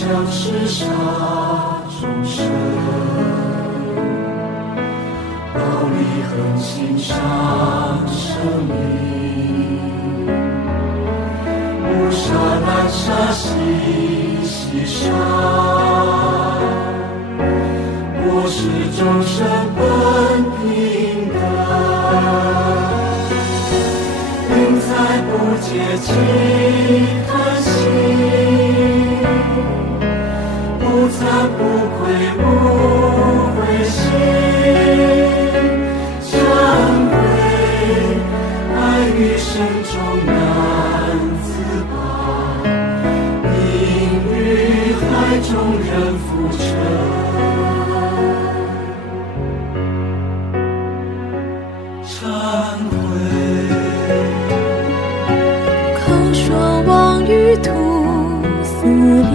将弑杀众生，暴力横行伤生灵，误杀滥杀习杀，我是众生本平等，应在不解其贪心，不惭不愧不悔心，忏悔爱于生中难自拔，应于海中人浮沉。忏悔，口说妄语徒死理，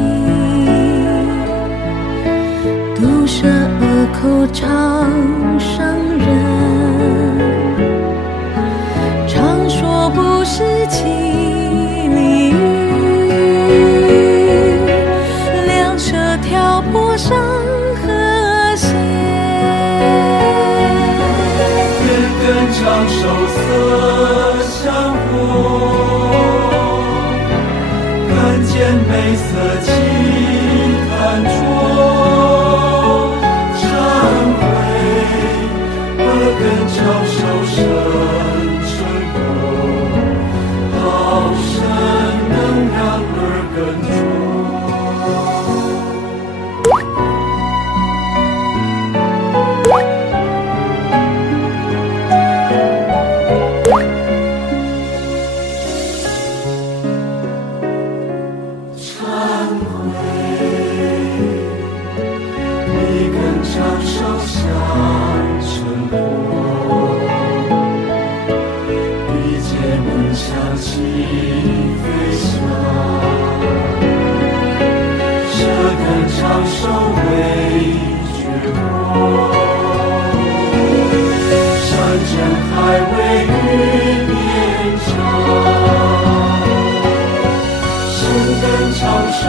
毒舌恶口常伤人，常说不是其理语，两舌挑拨伤和谐，根长寿色相活，看见美色起贪着，忏悔恶根长寿生成果，好生能让恶根着。长寿相成火，一结梦想起飞翔，舌根长寿为绝活，山珍海味与绵长，身根长寿